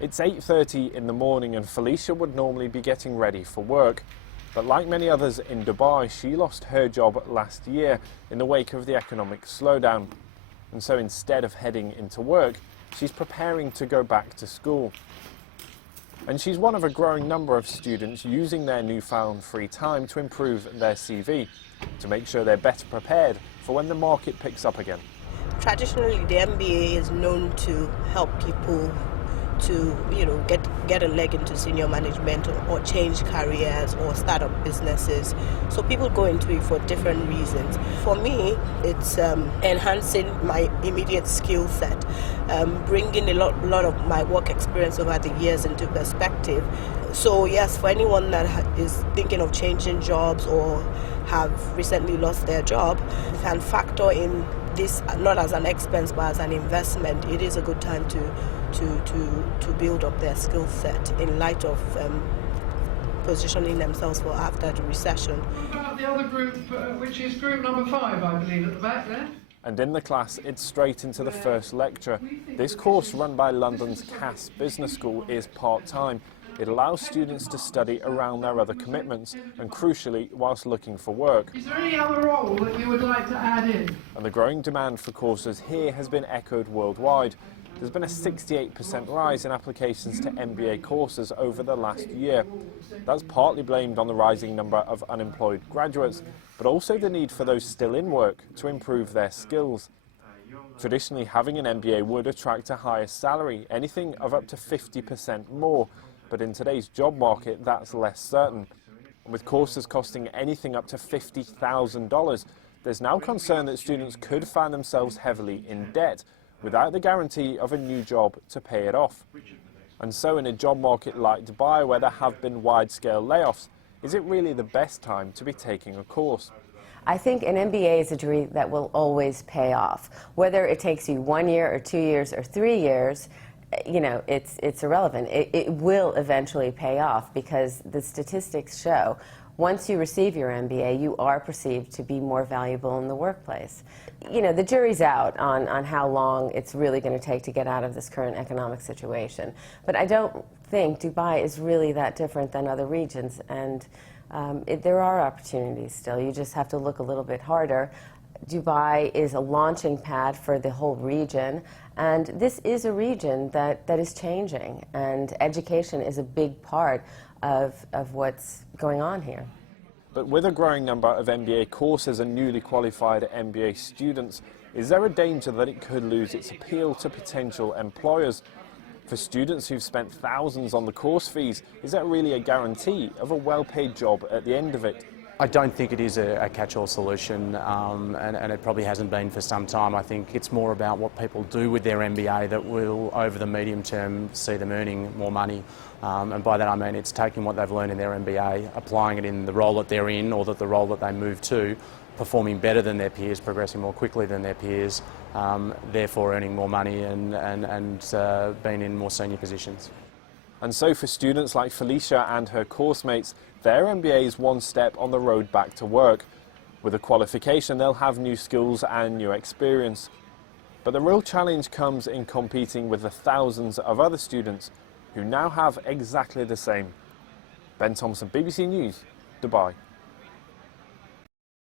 It's 8:30 in the morning and Felicia would normally be getting ready for work. But like many others in Dubai, she lost her job last year in the wake of the economic slowdown. And so instead of heading into work, she's preparing to go back to school. And she's one of a growing number of students using their newfound free time to improve their CV, to make sure they're better prepared for when the market picks up again. Traditionally, the MBA is known to help people to, get a leg into senior management or change careers or start up businesses. So people go into it for different reasons. For me, it's enhancing my immediate skill set, bringing a lot of my work experience over the years into perspective. So yes, for anyone that is thinking of changing jobs or have recently lost their job, can factor in this not as an expense but as an investment. It is a good time to build up their skill set in light of positioning themselves for after the recession. About the other group, which is group number 5, I believe, at the back there. And in the class, it's straight into the first lecture. This course, run by London's Cass Business School, is part-time. It allows students to study around their other commitments and, crucially, whilst looking for work. Is there any other role that you would like to add in? And the growing demand for courses here has been echoed worldwide. There's been a 68% rise in applications to MBA courses over the last year. That's partly blamed on the rising number of unemployed graduates, but also the need for those still in work to improve their skills. Traditionally, having an MBA would attract a higher salary, anything of up to 50% more, but in today's job market, that's less certain. With courses costing anything up to $50,000, there's now concern that students could find themselves heavily in debt, without the guarantee of a new job to pay it off. And so in a job market like Dubai, where there have been wide-scale layoffs, is it really the best time to be taking a course? I think an MBA is a degree that will always pay off. Whether it takes you 1 year or 2 years or 3 years, it's irrelevant. It will eventually pay off because the statistics show once you receive your MBA, you are perceived to be more valuable in the workplace. The jury's out on how long it's really going to take to get out of this current economic situation. But I don't think Dubai is really that different than other regions, and there are opportunities still. You just have to look a little bit harder. Dubai is a launching pad for the whole region, and this is a region that is changing, and education is a big part of what's going on here. But with a growing number of MBA courses and newly qualified MBA students, is there a danger that it could lose its appeal to potential employers? For students who've spent thousands on the course fees, is that really a guarantee of a well-paid job at the end of it? I don't think it is a catch-all solution, and it probably hasn't been for some time. I think it's more about what people do with their MBA that will, over the medium term, see them earning more money. And by that I mean it's taking what they've learned in their MBA, applying it in the role that they're in or the role that they move to, performing better than their peers, progressing more quickly than their peers, therefore earning more money and being in more senior positions. And so for students like Felicia and her course mates, their MBA is one step on the road back to work. With a qualification, they'll have new skills and new experience. But the real challenge comes in competing with the thousands of other students who now have exactly the same. Ben Thompson, BBC News, Dubai.